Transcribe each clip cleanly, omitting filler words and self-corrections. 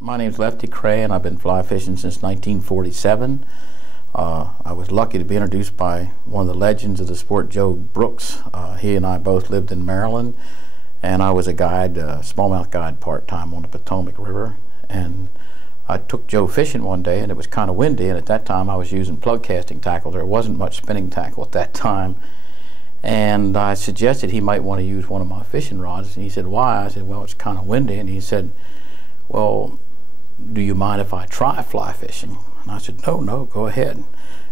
My name's Lefty Kreh, and I've been fly fishing since 1947. I was lucky to be introduced by one of the legends of the sport, Joe Brooks. He and I both lived in Maryland, and I was a guide, smallmouth guide part-time on the Potomac River. And I took Joe fishing one day, and it was kind of windy, and at that time I was using plug casting tackle. There wasn't much spinning tackle at that time. And I suggested he might want to use one of my fishing rods, and he said, why? I said, well, it's kind of windy. And he said, well, do you mind if I try fly fishing? And I said, no, go ahead.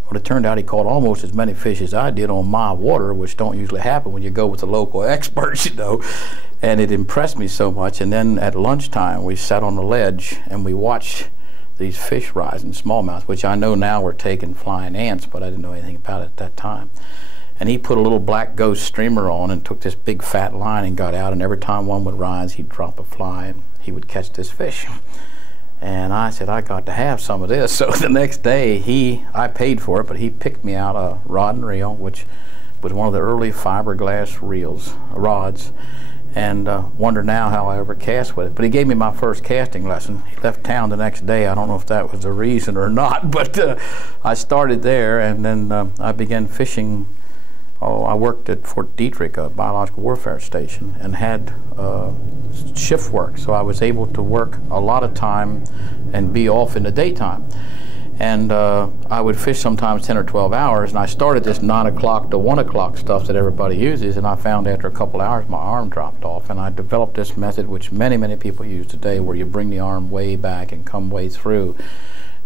Well, it turned out he caught almost as many fish as I did on my water, which don't usually happen when you go with the local experts, you know. And it impressed me so much. And then at lunchtime, we sat on the ledge and we watched these fish rise in smallmouth, which I know now were taking flying ants, but I didn't know anything about it at that time. And he put a little black ghost streamer on and took this big fat line and got out, and every time one would rise, he'd drop a fly and he would catch this fish. And I said, I got to have some of this. So the next day, I paid for it, but he picked me out a rod and reel, which was one of the early fiberglass rods, and wonder now how I ever cast with it. But he gave me my first casting lesson. He left town the next day. I don't know if that was the reason or not, but I started there, and then I began fishing. I worked at Fort Detrick, a biological warfare station, and had shift work, so I was able to work a lot of time and be off in the daytime. And I would fish sometimes 10 or 12 hours, and I started this 9 o'clock to 1 o'clock stuff that everybody uses, and I found after a couple hours my arm dropped off, and I developed this method which many people use today, where you bring the arm way back and come way through,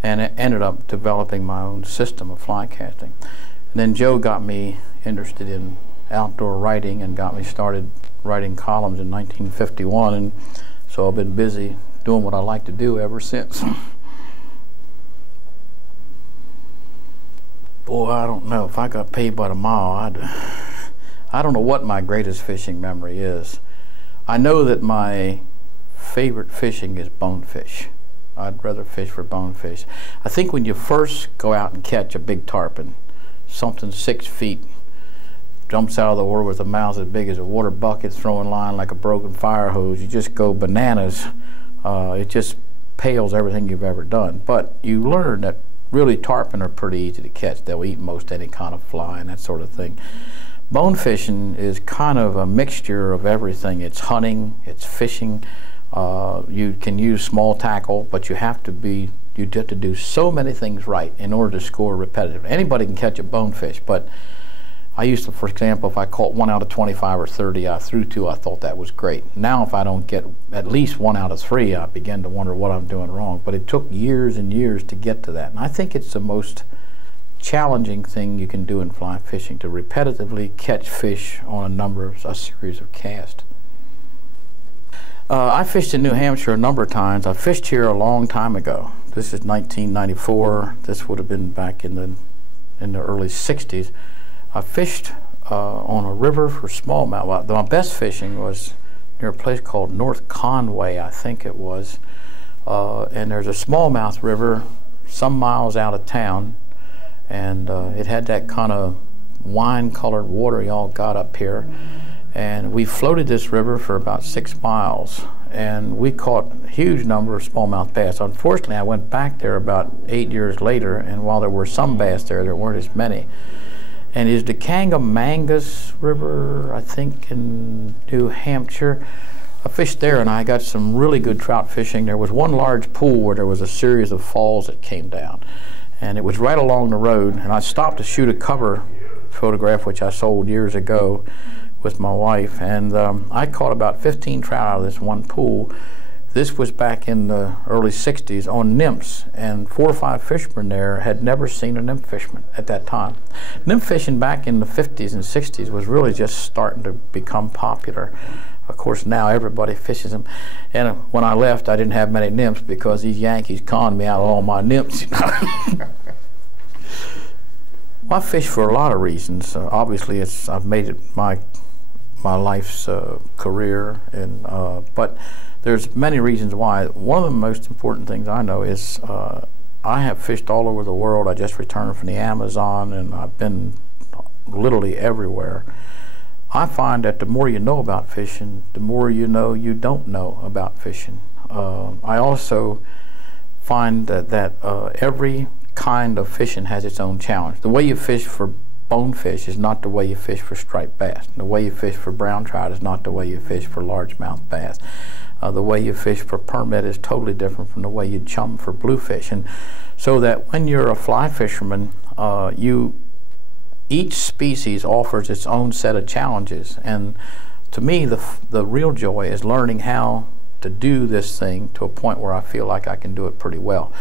and it ended up developing my own system of fly casting. And then Joe got me interested in outdoor writing and got me started writing columns in 1951, and so I've been busy doing what I like to do ever since. Boy, I don't know. If I got paid by the mile, I don't know what my greatest fishing memory is. I know that my favorite fishing is bonefish. I'd rather fish for bonefish. I think when you first go out and catch a big tarpon, something 6 feet, jumps out of the water with a mouth as big as a water bucket, throwing line like a broken fire hose, you just go bananas. It just pales everything you've ever done. But you learn that really tarpon are pretty easy to catch. They'll eat most any kind of fly and that sort of thing. Bone fishing is kind of a mixture of everything. It's hunting, it's fishing. You can use small tackle, but you have to do so many things right in order to score repetitive. Anybody can catch a bonefish, but I used to, for example, if I caught 1 out of 25 or 30 I threw to, I thought that was great. Now if I don't get at least 1 out of 3, I begin to wonder what I'm doing wrong. But it took years and years to get to that. And I think it's the most challenging thing you can do in fly fishing, to repetitively catch fish on a series of casts. I fished in New Hampshire a number of times. I fished here a long time ago. This is 1994. This would have been back in the early 60s. I fished on a river for smallmouth. Well, my best fishing was near a place called North Conway, I think it was. And there's a smallmouth river some miles out of town, and it had that kind of wine-colored water y'all got up here. And we floated this river for about 6 miles, and we caught a huge number of smallmouth bass. Unfortunately, I went back there about 8 years later, and while there were some bass there weren't as many. And is the Kangamangas River, I think, in New Hampshire. I fished there, and I got some really good trout fishing. There was one large pool where there was a series of falls that came down, and it was right along the road. And I stopped to shoot a cover photograph, which I sold years ago with my wife, and I caught about 15 trout out of this one pool. This was back in the early 60s on nymphs, and 4 or 5 fishermen there had never seen a nymph fisherman at that time. Nymph fishing back in the 50s and 60s was really just starting to become popular. Of course, now everybody fishes them. And when I left, I didn't have many nymphs because these Yankees conned me out of all my nymphs. You know? Well, I fish for a lot of reasons. Obviously, I've made it my life's career, and but there's many reasons why. One of the most important things I know is I have fished all over the world. I just returned from the Amazon, and I've been literally everywhere. I find that the more you know about fishing, the more you know you don't know about fishing. I also find that every kind of fishing has its own challenge. The way you fish for bonefish is not the way you fish for striped bass. The way you fish for brown trout is not the way you fish for largemouth bass. The way you fish for permit is totally different from the way you chum for bluefish. And so that when you're a fly fisherman, each species offers its own set of challenges. And to me, the real joy is learning how to do this thing to a point where I feel like I can do it pretty well.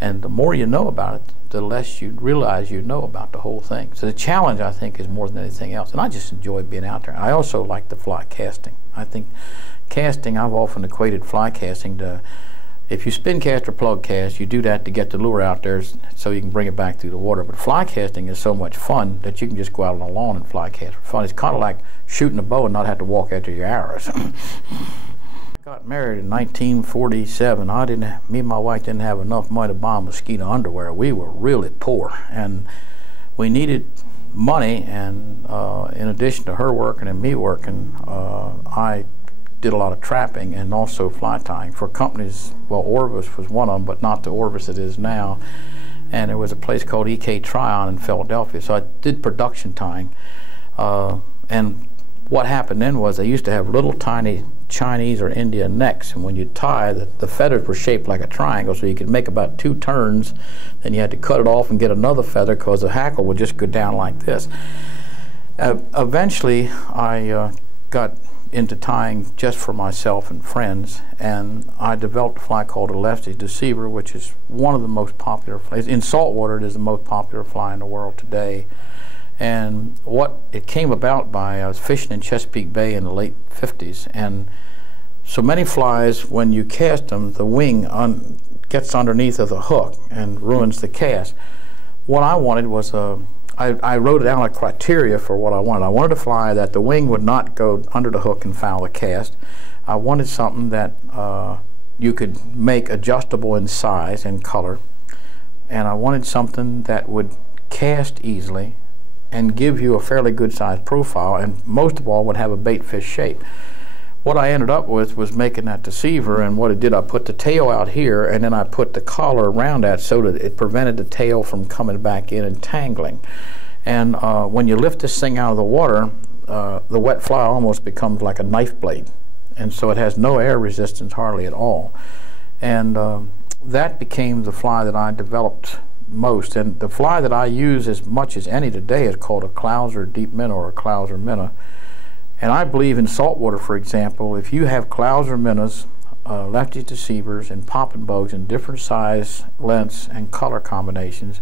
And the more you know about it, the less you realize you know about the whole thing. So the challenge, I think, is more than anything else. And I just enjoy being out there. I also like the fly casting. I think casting, I've often equated fly casting to, if you spin cast or plug cast, you do that to get the lure out there so you can bring it back through the water. But fly casting is so much fun that you can just go out on the lawn and fly cast for fun. It's kind of like shooting a bow and not have to walk after your arrows. Got married in 1947. Me and my wife didn't have enough money to buy mosquito underwear. We were really poor, and we needed money. And in addition to her working and me working, I did a lot of trapping and also fly tying for companies. Well, Orvis was one of them, but not the Orvis it is now. And there was a place called EK Tryon in Philadelphia. So I did production tying, and what happened then was they used to have little tiny Chinese or Indian necks, and when you tie, the feathers were shaped like a triangle, so you could make about 2 turns, then you had to cut it off and get another feather because the hackle would just go down like this. Eventually I got into tying just for myself and friends, and I developed a fly called a Lefty Deceiver, which is one of the most popular flies. In saltwater, it is the most popular fly in the world today. And what it came about by, I was fishing in Chesapeake Bay in the late 50s, and so many flies, when you cast them, the wing gets underneath of the hook and ruins the cast. What I wanted was I wrote down a criteria for what I wanted. I wanted a fly that the wing would not go under the hook and foul the cast. I wanted something that you could make adjustable in size and color, and I wanted something that would cast easily and give you a fairly good sized profile, and most of all would have a bait fish shape. What I ended up with was making that deceiver, and what it did, I put the tail out here and then I put the collar around that so that it prevented the tail from coming back in and tangling. And when you lift this thing out of the water, the wet fly almost becomes like a knife blade, and so it has no air resistance hardly at all. And that became the fly that I developed most, and the fly that I use as much as any today is called a Clouser deep minnow or a Clouser minnow. And I believe in saltwater, for example, if you have Clouser minnows, Lefty Deceivers, and popping bugs in different size, lengths, and color combinations,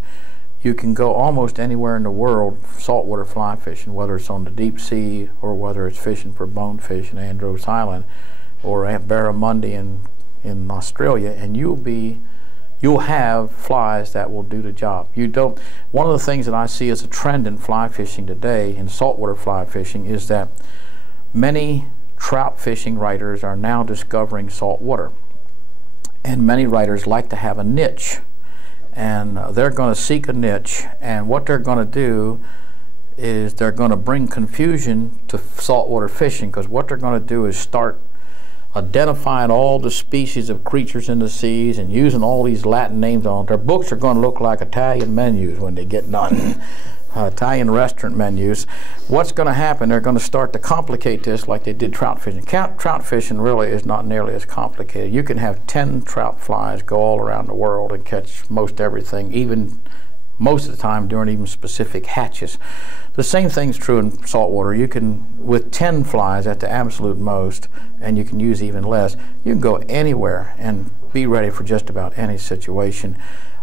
you can go almost anywhere in the world saltwater fly fishing, whether it's on the deep sea or whether it's fishing for bonefish in Andros Island or at Barramundi in Australia, and you'll have flies that will do the job. One of the things that I see as a trend in fly fishing today, in saltwater fly fishing, is that many trout fishing writers are now discovering saltwater. And many writers like to have a niche. And they're going to seek a niche, and what they're going to do is they're going to bring confusion to saltwater fishing, because what they're going to do is start identifying all the species of creatures in the seas and using all these Latin names on it. Their books are going to look like Italian menus when they get done. Italian restaurant menus. What's going to happen, they're going to start to complicate this like they did trout fishing. Trout fishing really is not nearly as complicated. You can have 10 trout flies go all around the world and catch most everything, even most of the time during even specific hatches. The same thing's true in saltwater. You can, with 10 flies at the absolute most, and you can use even less, you can go anywhere and be ready for just about any situation.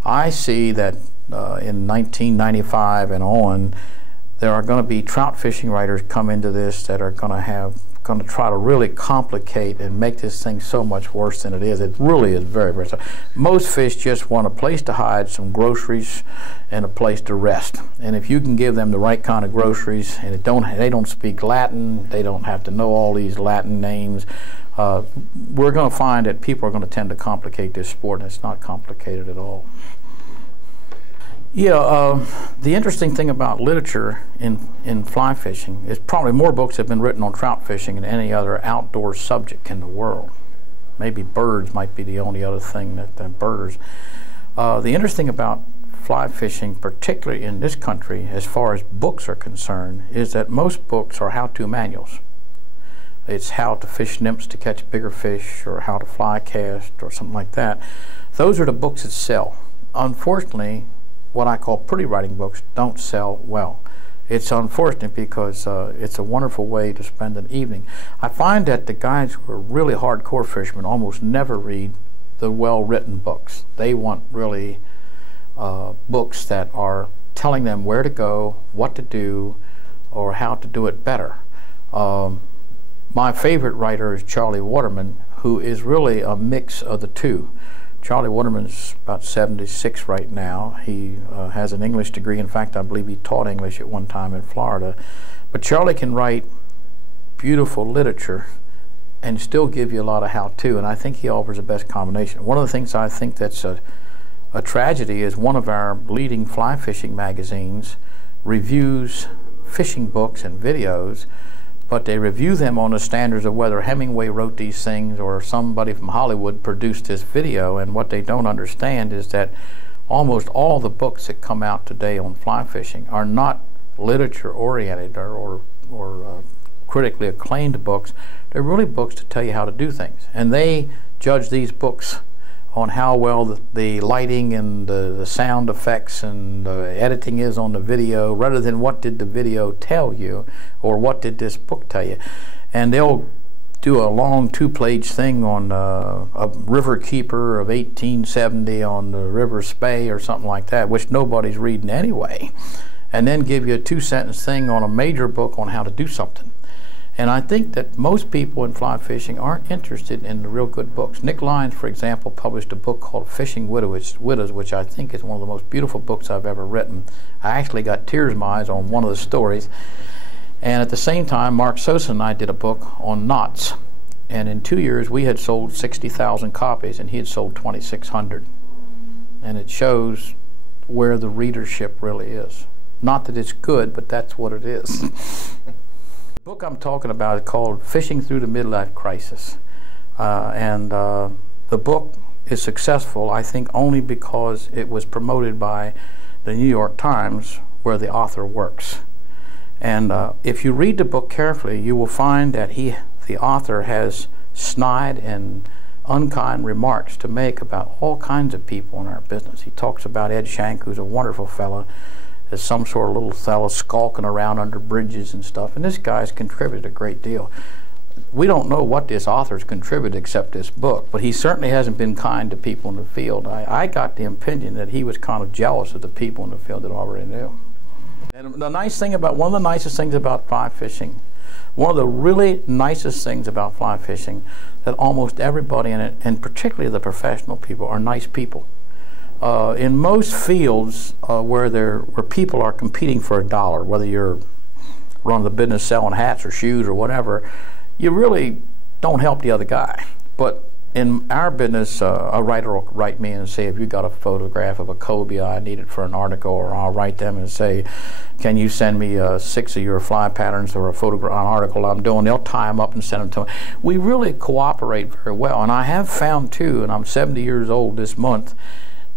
I see that in 1995 and on, there are going to be trout fishing writers come into this that are going to try to really complicate and make this thing so much worse than it is. It really is very, very tough. Most fish just want a place to hide, some groceries, and a place to rest. And if you can give them the right kind of groceries, and they don't speak Latin, they don't have to know all these Latin names, we're going to find that people are going to tend to complicate this sport, and it's not complicated at all. Yeah, the interesting thing about literature in fly fishing is probably more books have been written on trout fishing than any other outdoor subject in the world. Maybe birds might be the only other thing that birders. The interesting about fly fishing, particularly in this country, as far as books are concerned, is that most books are how-to manuals. It's how to fish nymphs to catch bigger fish, or how to fly cast, or something like that. Those are the books that sell. Unfortunately, what I call pretty writing books don't sell well. It's unfortunate because it's a wonderful way to spend an evening. I find that the guys who are really hardcore fishermen almost never read the well-written books. They want really books that are telling them where to go, what to do, or how to do it better. My favorite writer is Charlie Waterman, who is really a mix of the two. Charlie Waterman's about 76 right now. He has an English degree. In fact, I believe he taught English at one time in Florida. But Charlie can write beautiful literature and still give you a lot of how-to, and I think he offers the best combination. One of the things I think that's a tragedy is one of our leading fly fishing magazines reviews fishing books and videos, but they review them on the standards of whether Hemingway wrote these things or somebody from Hollywood produced this video. And what they don't understand is that almost all the books that come out today on fly fishing are not literature oriented or critically acclaimed books. They're really books to tell you how to do things, and they judge these books on how well the lighting and the sound effects and the editing is on the video, rather than what did the video tell you or what did this book tell you. And they'll do a long two-page thing on a river keeper of 1870 on the River Spey or something like that, which nobody's reading anyway, and then give you a two-sentence thing on a major book on how to do something. And I think that most people in fly fishing aren't interested in the real good books. Nick Lyons, for example, published a book called Fishing Widows, which I think is one of the most beautiful books I've ever written. I actually got tears in my eyes on one of the stories. And at the same time, Mark Sosa and I did a book on knots. And in 2 years, we had sold 60,000 copies, and he had sold 2,600. And it shows where the readership really is. Not that it's good, but that's what it is. The book I'm talking about is called Fishing Through the Midlife Crisis. The book is successful, I think, only because it was promoted by the New York Times, where the author works. And if you read the book carefully, you will find that the author has snide and unkind remarks to make about all kinds of people in our business. He talks about Ed Shank, who's a wonderful fellow, as some sort of little fellow skulking around under bridges and stuff, and this guy's contributed a great deal. We don't know what this author's contributed except this book, but he certainly hasn't been kind to people in the field. I got the opinion that he was kind of jealous of the people in the field that already knew. And the nice thing about, one of the nicest things about fly fishing, one of the really nicest things about fly fishing, that almost everybody in it, and particularly the professional people, are nice people. In most fields where people are competing for a dollar, whether you're running the business selling hats or shoes or whatever, you really don't help the other guy. But in our business, a writer will write me and say, if you got a photograph of a cobia I need it for an article, or I'll write them and say, can you send me 6 of your fly patterns or an article I'm doing? They'll tie them up and send them to me. We really cooperate very well, and I have found too, and I'm 70 years old this month,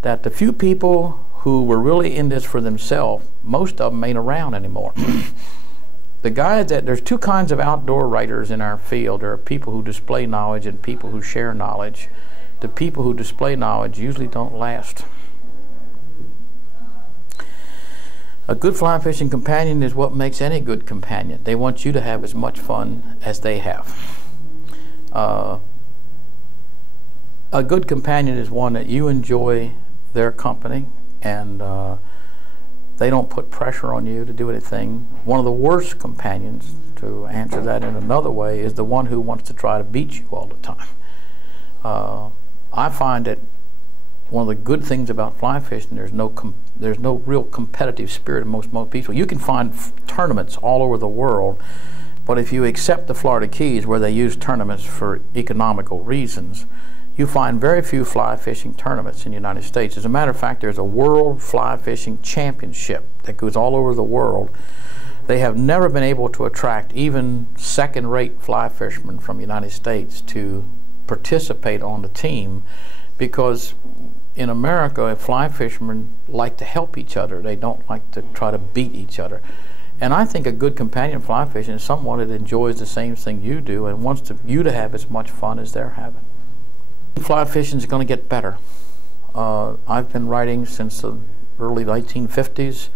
that the few people who were really in this for themselves, most of them ain't around anymore. The guys there's two kinds of outdoor writers in our field. There are people who display knowledge and people who share knowledge. The people who display knowledge usually don't last. A good fly fishing companion is what makes any good companion. They want you to have as much fun as they have. A good companion is one that you enjoy their company, and they don't put pressure on you to do anything. One of the worst companions, to answer that in another way, is the one who wants to try to beat you all the time. I find that one of the good things about fly fishing, there's no real competitive spirit in most people. You can find tournaments all over the world, but if you accept the Florida Keys, where they use tournaments for economical reasons, you find very few fly fishing tournaments in the United States. As a matter of fact, there's a World Fly Fishing Championship that goes all over the world. They have never been able to attract even second-rate fly fishermen from the United States to participate on the team, because in America, fly fishermen like to help each other. They don't like to try to beat each other. And I think a good companion fly fishing is someone that enjoys the same thing you do and wants you to have as much fun as they're having. Fly fishing is going to get better. I've been writing since the early 1950s.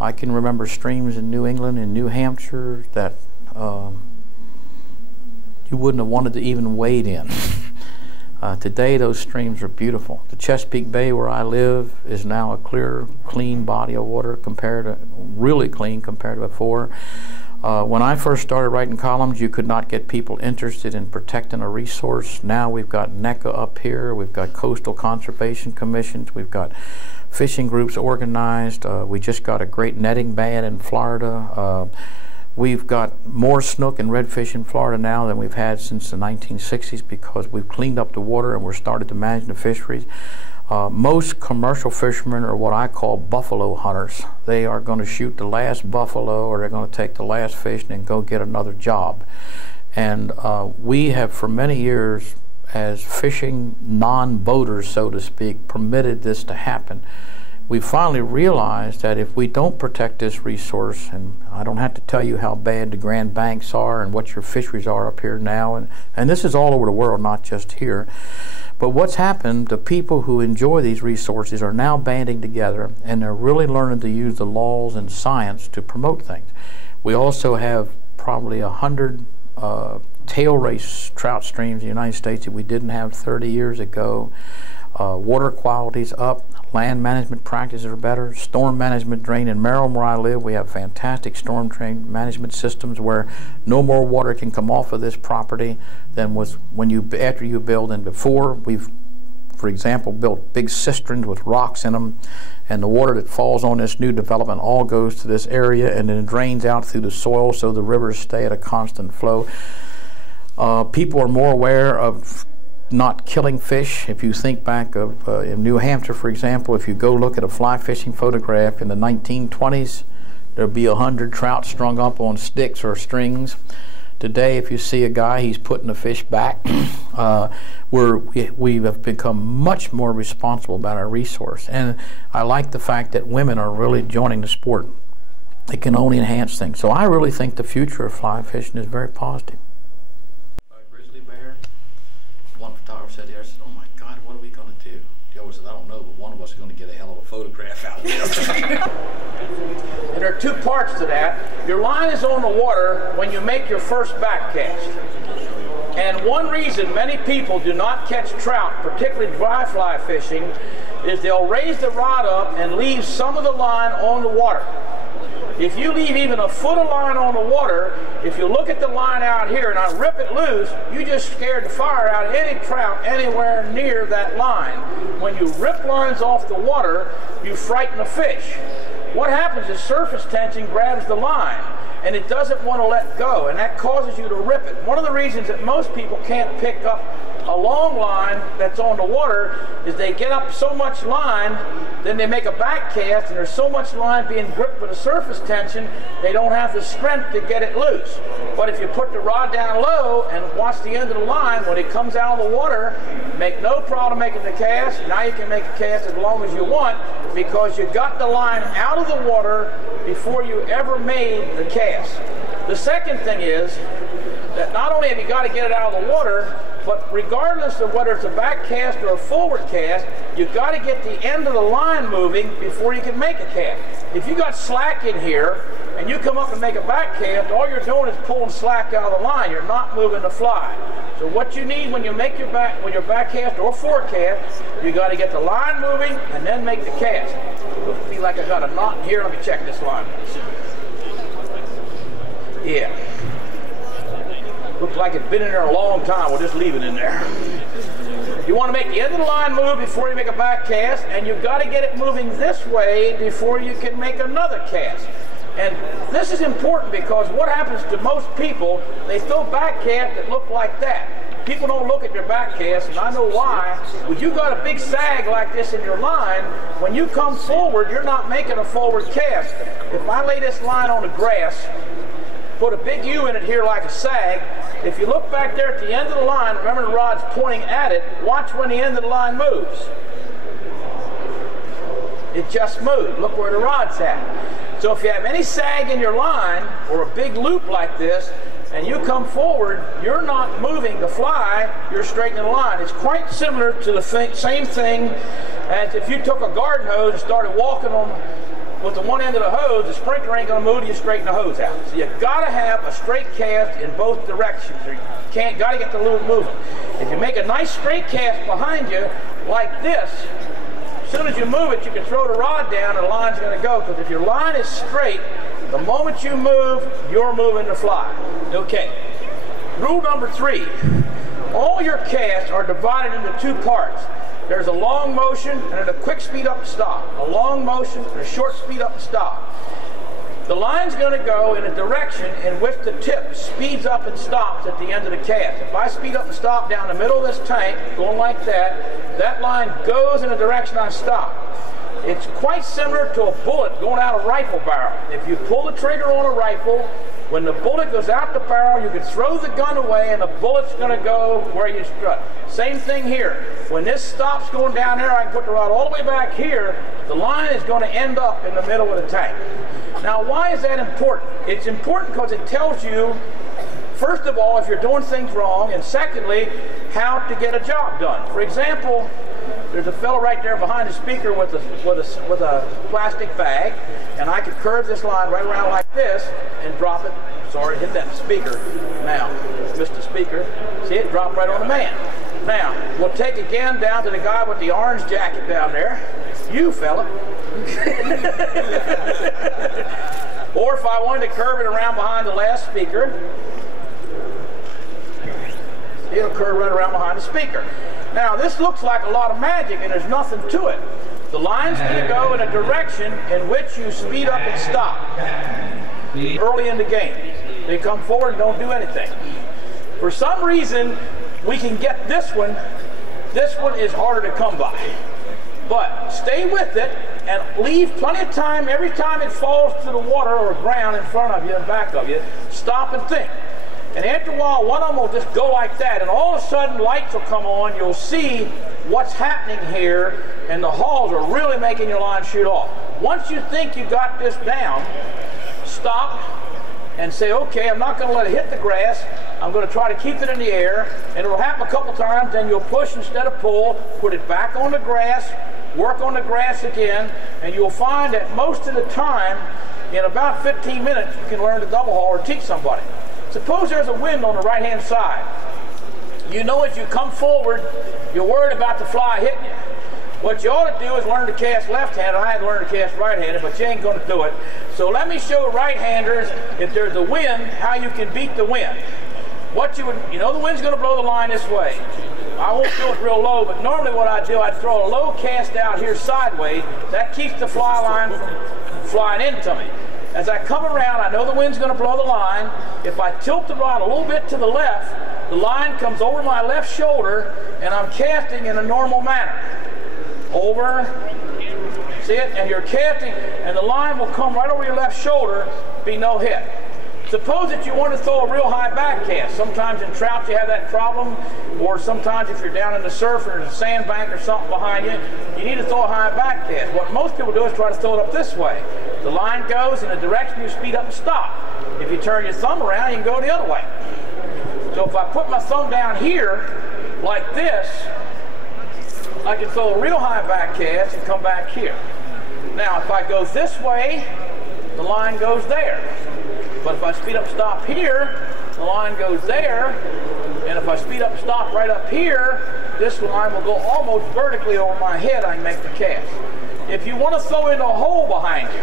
I can remember streams in New England and New Hampshire that you wouldn't have wanted to even wade in. Today those streams are beautiful. The Chesapeake Bay where I live is now a clear, clean body of water, really clean compared to before. When I first started writing columns, you could not get people interested in protecting a resource. Now we've got NECA up here, we've got coastal conservation commissions, we've got fishing groups organized. We just got a great netting ban in Florida. We've got more snook and redfish in Florida now than we've had since the 1960s because we've cleaned up the water and we're started to manage the fisheries. Most commercial fishermen are what I call buffalo hunters. They are going to shoot the last buffalo, or they're going to take the last fish and go get another job. And we have for many years, as fishing non-boaters, so to speak, permitted this to happen. We finally realized that if we don't protect this resource, and I don't have to tell you how bad the Grand Banks are and what your fisheries are up here now, and this is all over the world, not just here. But what's happened, the people who enjoy these resources are now banding together, and they're really learning to use the laws and science to promote things. We also have probably 100 tail race trout streams in the United States that we didn't have 30 years ago. Water quality's up, land management practices are better, storm management drain. In Maryland where I live, we have fantastic storm drain management systems where no more water can come off of this property than was after you build. And before, we've, for example, built big cisterns with rocks in them, and the water that falls on this new development all goes to this area and then it drains out through the soil so the rivers stay at a constant flow. People are more aware of not killing fish. If you think back of in New Hampshire, for example, if you go look at a fly fishing photograph in the 1920s, there'll be 100 trout strung up on sticks or strings. Today, if you see a guy, he's putting the fish back. We have become much more responsible about our resource. And I like the fact that women are really joining the sport. It can only enhance things. So I really think the future of fly fishing is very positive. One photographer said there, I said, "Oh my God, what are we going to do?" The other said, "I don't know, but one of us is going to get a hell of a photograph out of this." And there are two parts to that. Your line is on the water when you make your first back cast. And one reason many people do not catch trout, particularly dry fly fishing, is they'll raise the rod up and leave some of the line on the water. If you leave even a foot of line on the water, if you look at the line out here and I rip it loose, you just scared the fire out of any trout anywhere near that line. When you rip lines off the water, you frighten a fish. What happens is surface tension grabs the line and it doesn't want to let go, and that causes you to rip it. One of the reasons that most people can't pick up a long line that's on the water is they get up so much line, then they make a back cast, and there's so much line being gripped with the surface tension, they don't have the strength to get it loose. But if you put the rod down low and watch the end of the line, when it comes out of the water, make no problem making the cast. Now you can make a cast as long as you want because you got the line out of the water before you ever made the cast. The second thing is that not only have you got to get it out of the water, but regardless of whether it's a back cast or a forward cast, you've got to get the end of the line moving before you can make a cast. If you got slack in here and you come up and make a back cast, all you're doing is pulling slack out of the line. You're not moving the fly. So what you need when you make your back cast or forward cast, you got to get the line moving and then make the cast. Looks to me like I got a knot in here. Let me check this line. Yeah. Looks like it's been in there a long time. We'll just leave it in there. You want to make the end of the line move before you make a back cast, and you've got to get it moving this way before you can make another cast. And this is important because what happens to most people, they throw back casts that look like that. People don't look at your back cast, and I know why. When you got a big sag like this in your line, when you come forward, you're not making a forward cast. If I lay this line on the grass, put a big U in it here like a sag. If you look back there at the end of the line, remember the rod's pointing at it, watch when the end of the line moves. It just moved. Look where the rod's at. So if you have any sag in your line or a big loop like this, and you come forward, you're not moving the fly, you're straightening the line. It's quite similar to the same thing as if you took a garden hose and started walking on with the one end of the hose, the sprinkler ain't going to move till you straighten the hose out. So you got to have a straight cast in both directions, or you got to get the loop moving. If you make a nice straight cast behind you like this, as soon as you move it, you can throw the rod down and the line's going to go, because if your line is straight, the moment you move, you're moving the fly. Okay. Rule number 3. All your casts are divided into 2 parts. There's a long motion and a quick speed up and stop. A long motion and a short speed up and stop. The line's going to go in a direction in which the tip speeds up and stops at the end of the cast. If I speed up and stop down the middle of this tank, going like that, that line goes in the direction I stop. It's quite similar to a bullet going out a rifle barrel. If you pull the trigger on a rifle, when the bullet goes out the barrel, you can throw the gun away and the bullet's going to go where you struck. Same thing here. When this stops going down there, I can put the rod all the way back here. The line is going to end up in the middle of the tank. Now, why is that important? It's important because it tells you, first of all, if you're doing things wrong, and secondly, how to get a job done. For example, there's a fellow right there behind the speaker with a plastic bag, and I could curve this line right around like this and drop it. Sorry, hit that speaker. Now, Mr. Speaker, see it drop right on the man. Now, we'll take again down to the guy with the orange jacket down there. You fella. Or if I wanted to curve it around behind the last speaker, it'll curve right around behind the speaker. Now, this looks like a lot of magic, and there's nothing to it. The line's going to go in a direction in which you speed up and stop early in the game. They come forward and don't do anything. For some reason, we can get this one. This one is harder to come by. But stay with it and leave plenty of time every time it falls to the water or ground in front of you and back of you. Stop and think. And after a while, one of them will just go like that, and all of a sudden lights will come on. You'll see what's happening here, and the hauls are really making your line shoot off. Once you think you got this down, stop and say, okay, I'm not going to let it hit the grass. I'm going to try to keep it in the air, and it'll happen a couple times. Then you'll push instead of pull, put it back on the grass, work on the grass again, and you'll find that most of the time, in about 15 minutes, you can learn to double haul or teach somebody. Suppose there's a wind on the right-hand side. You know as you come forward, you're worried about the fly hitting you. What you ought to do is learn to cast left-handed. I had to learn to cast right-handed, but you ain't going to do it. So let me show right-handers, if there's a wind, how you can beat the wind. You know the wind's going to blow the line this way. I won't do it real low, but normally what I do, I'd throw a low cast out here sideways. That keeps the fly line from flying into me. As I come around, I know the wind's going to blow the line. If I tilt the rod a little bit to the left, the line comes over my left shoulder, and I'm casting in a normal manner. Over, see it? And you're casting, and the line will come right over your left shoulder, be no hit. Suppose that you want to throw a real high back cast. Sometimes in trout you have that problem, or sometimes if you're down in the surf or there's a sandbank or something behind you, you need to throw a high back cast. What most people do is try to throw it up this way. The line goes in the direction you speed up and stop. If you turn your thumb around, you can go the other way. So if I put my thumb down here, like this, I can throw a real high back cast and come back here. Now, if I go this way, the line goes there. But if I speed up and stop here, the line goes there. And if I speed up and stop right up here, this line will go almost vertically over my head. I can make the cast. If you want to throw in a hole behind you,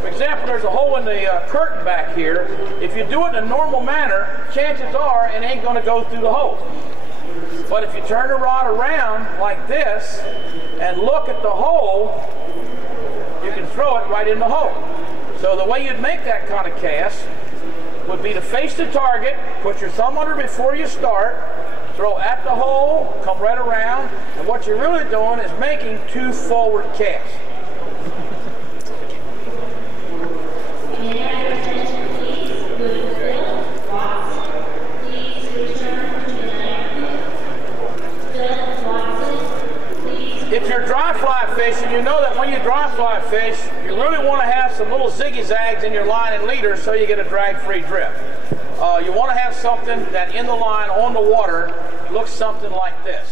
for example, there's a hole in the curtain back here. If you do it in a normal manner, chances are it ain't going to go through the hole. But if you turn the rod around like this and look at the hole, you can throw it right in the hole. So the way you'd make that kind of cast would be to face the target, put your thumb under before you start, throw at the hole, come right around, and what you're really doing is making 2 forward casts. May I have attention, please? if you're dry fly fishing, you know that when you dry fly fish, you really want to have some little zigzags in your line and leader so you get a drag-free drift. You want to have something that in the line on the water looks something like this.